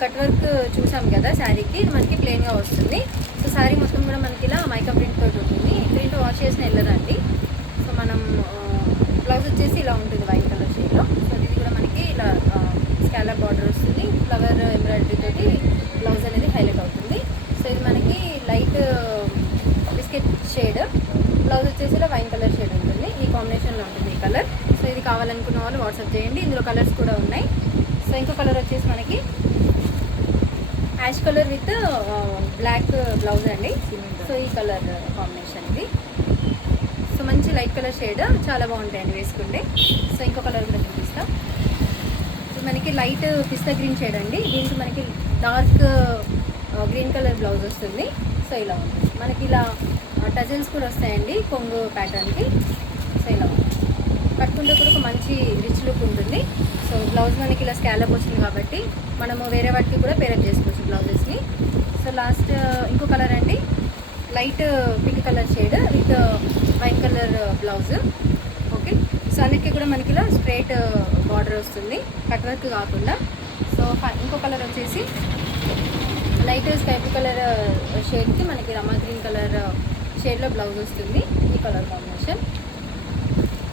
Cut work చూసాం కదా శారీకి, ఇది మనకి ప్లెయిన్గా వస్తుంది. సో శారీ మొత్తం కూడా మనకి ఇలా మైకా ప్రింట్ తోటి ఉంటుంది. ప్రింట్ వాష్ చేసిన వెళ్ళదండి. సో మనం బ్లౌజ్ వచ్చేసి ఇలా ఉంటుంది వైట్ కలర్ షేడ్లో. సో ఇది కూడా మనకి ఇలా స్కాలప్ బార్డర్ వస్తుంది. ఫ్లవర్ ఎంబ్రాయిడరీ తోటి బ్లౌజ్ అనేది హైలైట్ అవుతుంది. సో ఇది మనకి లైట్ బిస్కెట్ షేడ్, బ్లౌజ్ వచ్చేసి ఇలా వైన్ కలర్ షేడ్ ఉంటుంది. ఈ కాంబినేషన్లో ఉంటుంది ఈ కలర్. సో ఇది కావాలనుకున్న వాళ్ళు వాట్సాప్ చేయండి. ఇందులో కలర్స్ కూడా ఉన్నాయి. సో ఇంకో కలర్ వచ్చేసి మనకి ash colour with black blouse అండి. సో ఈ కలర్ కాంబినేషన్ ఇది. సో మంచి లైట్ కలర్ షేడ్, చాలా బాగుంటాయండి వేసుకుంటే. సో ఇంకో కలర్ కూడా చూపిస్తాం. సో మనకి లైట్ పిస్తా గ్రీన్ షేడ్ అండి. దీనికి మనకి డార్క్ గ్రీన్ కలర్ బ్లౌజ్ వస్తుంది. సో ఇలా ఉంటుంది మనకి. ఇలా టజల్స్ కూడా వస్తాయండి కొంగు ప్యాటర్న్కి. సో ఇలా కట్టుకుంటే కూడా ఒక మంచి రిచ్ లుక్ ఉంటుంది. సో బ్లౌజ్ మనకి ఇలా స్కాలప్ వచ్చింది కాబట్టి మనము వేరే వాటికి కూడా పేరప్ చేసుకోవచ్చు బ్లౌజెస్ని. సో లాస్ట్ ఇంకో కలర్ అండి, light pink colour shade with white colour blouse. Okay, so అన్నిటికీ కూడా మనకి ఇలా స్ట్రైట్ బార్డర్ వస్తుంది, కట్ వర్క్ కాకుండా. సో ఇంకో కలర్ వచ్చేసి లైట్ స్కై బ్లూ కలర్ షేడ్కి మనకి రమా గ్రీన్ కలర్ షేడ్లో బ్లౌజ్ వస్తుంది. ఈ కలర్ కాంబినేషన్.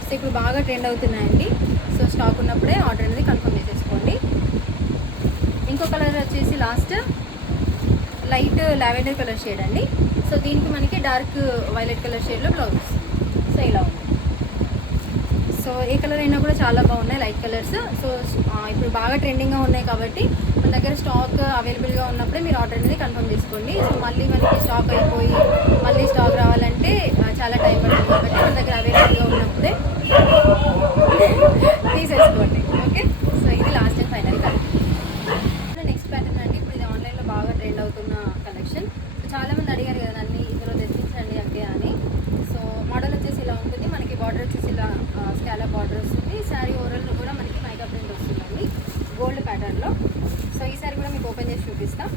సో ఇప్పుడు బాగా ట్రెండ్ అవుతున్నాయండి. సో స్టాక్ ఉన్నప్పుడే ఆర్డర్ అనేది కన్ఫర్మ్ చేసేసుకోండి. ఇంకో కలర్ వచ్చేసి last light lavender colour shade అండి. సో దీనికి మనకి డార్క్ వైలెట్ కలర్ షేడ్లో బ్లౌజ్ వస్తుంది. సో ఇలా ఉంది. సో ఏ కలర్ అయినా కూడా చాలా బాగున్నాయి లైట్ కలర్స్. సో ఇప్పుడు బాగా ట్రెండింగ్గా ఉన్నాయి కాబట్టి మన దగ్గర స్టాక్ అవైలబుల్గా ఉన్నప్పుడే మీరు ఆర్డర్ అనేది కన్ఫర్మ్ చేసుకోండి. సో మళ్ళీ మనకి స్టాక్ అయిపోయి మళ్ళీ స్టాక్ రావాలంటే చాలా టైం పడుతుంది కాబట్టి మన దగ్గర అవైలబుల్గా ఉన్నప్పుడే తీసేసుకోండి. ఓకే, సో ఇది last and final collection. Next pattern అండి. ఇప్పుడు ఇది ఆన్లైన్లో బాగా ట్రెండ్ అవుతున్న కలెక్షన్. సో చాలామంది అడిగారు కదా అన్ని ఇందులో తెప్పించండి అంటే అని. సో మోడల్ వచ్చేసి ఇలా ఉంటుంది. మనకి బార్డర్ వచ్చేసి ఇలా స్కాలప్ బార్డర్ వస్తుంది. శారీ ఓవరాల్ కూడా మనకి మైకా ప్రింట్ వస్తుందండి గోల్డ్ ప్యాటర్న్లో. సో ఈ సారీ కూడా మీకు ఓపెన్ చేసి చూపిస్తాం.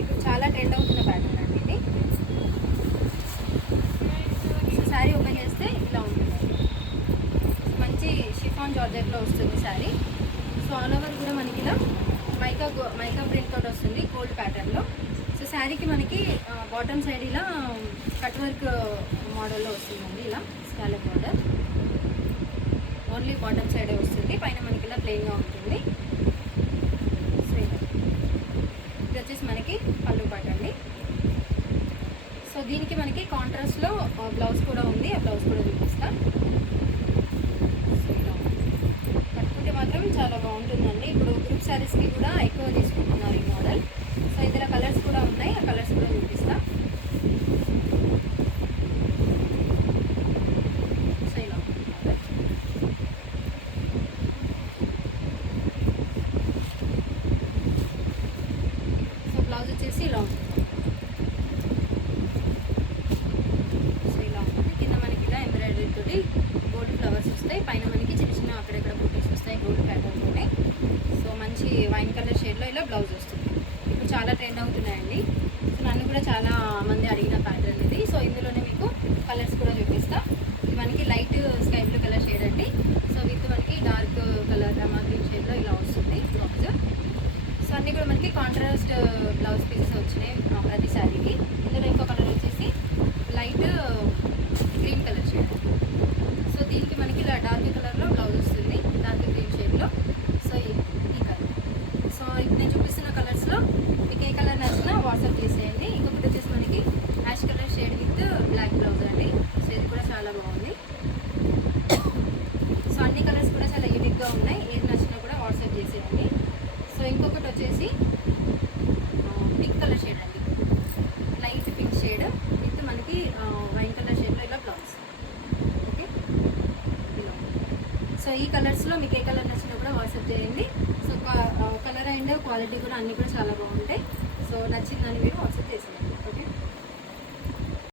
ఇప్పుడు చాలా ట్రెండ్ అవుతున్న ప్యాటర్న్ అండి ఇది. సో శారీ ఓపెన్ చేస్తే ఇలా ఉంటుంది. మంచి షిఫాన్ జార్జెట్లో వస్తుంది శారీ. సో ఆల్ ఓవర్ కూడా మనకి ఇలా మైకా ప్రింట్ తోటి వస్తుంది గోల్డ్ ప్యాటర్న్లో. సో శారీకి మనకి బాటమ్ సైడ్ ఇలా కట్ వర్క్ మోడల్లో వస్తుందండి. ఇలా స్కాలప్ బార్డర్ ఓన్లీ బాటమ్ సైడే వస్తుంది. పైన మనకి ఇలా ప్లెయిన్గా ఉంటుంది. సో ఇది వచ్చేసి మనకి పళ్ళు పాట అండి. సో దీనికి మనకి కాంట్రాస్ట్లో బ్లౌజ్ కూడా ఉంది. ఆ బ్లౌజ్ కూడా చూపిస్తాం. సో ఇలా కట్టుకుంటే మాత్రం చాలా బాగుంటుందండి. ఇప్పుడు గ్రూప్ శారీస్కి కూడా ఎక్కువ తీసుకుంటున్నారు ఈ మోడల్. సో ఇందులో కలర్స్ కూడా ఉన్నాయి. ఆ కలర్స్ కూడా చూపిస్తాం. సో ఇలా సో బ్లౌజ్ వచ్చేసి ఇలా ఉంటుంది. సో ఇలా ఉంటుంది. కింద మనకి ఇలా ఎంబ్రాయిడరీ తోటి గోల్డ్ ఫ్లవర్స్ వస్తాయి. పైన మనకి చిన్న చిన్న అక్కడెక్కడ బూటీస్ వస్తాయి గోల్డ్ ప్యాటర్న్తోనే. సో మంచి వైన్ కలర్ షేడ్లో ఇలా బ్లౌజ్ వస్తుంది. ఇప్పుడు చాలా ట్రెండ్ అవుతున్నాయండి. సో నన్ను కూడా చాలా మంది అడిగిన ప్యాటర్న్ ఇది. సో ఇందులోనే మీకు కలర్స్ కూడా చూపిస్తా. ఇది మనకి light sky blue colour shade అండి. సో విత్ మనకి డార్క్ కలర్ రమా గ్రీన్ షేడ్లో ఇలా వస్తుంది బ్లౌజ్. సో అన్నీ కూడా మనకి కాంట్రాస్ట్ బ్లౌజ్ పీసెస్ వచ్చినాయి ప్రతి శారీకి. ఇందులో ఇంకో కలర్ వచ్చేసి light green colour shade. So దీనికి మనకి ఇలా డార్క్ కలర్లో బ్లౌజ్ వస్తుంది డార్క్ గ్రీన్ షేడ్లో. సో ఈ కలర్. సో ఇప్పుడు నేను చూపిస్తున్న కలర్స్లో మీకు ఏ కలర్ నచ్చినా వాట్సాప్ చేసేయండి. ఇంకొకటి వచ్చేసి మనకి ash colour shade with black blouse అండి. సో ఇది కూడా చాలా బాగుంది. సో అన్ని కలర్స్ కూడా చాలా యూనిక్గా ఉన్నాయి. ఏది నచ్చినా కూడా వాట్సాప్ చేసేయండి. సో ఇంకొకటి వచ్చేసి పింక్ కలర్ షేడ్ అండి. లైట్ పింక్ షేడ్ విత్ మనకి వైన్ కలర్ షేడ్లో ఇలా బ్లౌజ్. ఓకే, ఇలా. సో ఈ కలర్స్లో మీకు ఏ కలర్ నచ్చినా కూడా వాట్సాప్ చేయండి. సో కలర్ అండ్ క్వాలిటీ కూడా అన్నీ కూడా చాలా బాగుంటాయి. సో నచ్చిందని మీరు వాట్సాప్ చేసేయండి. ఓకే.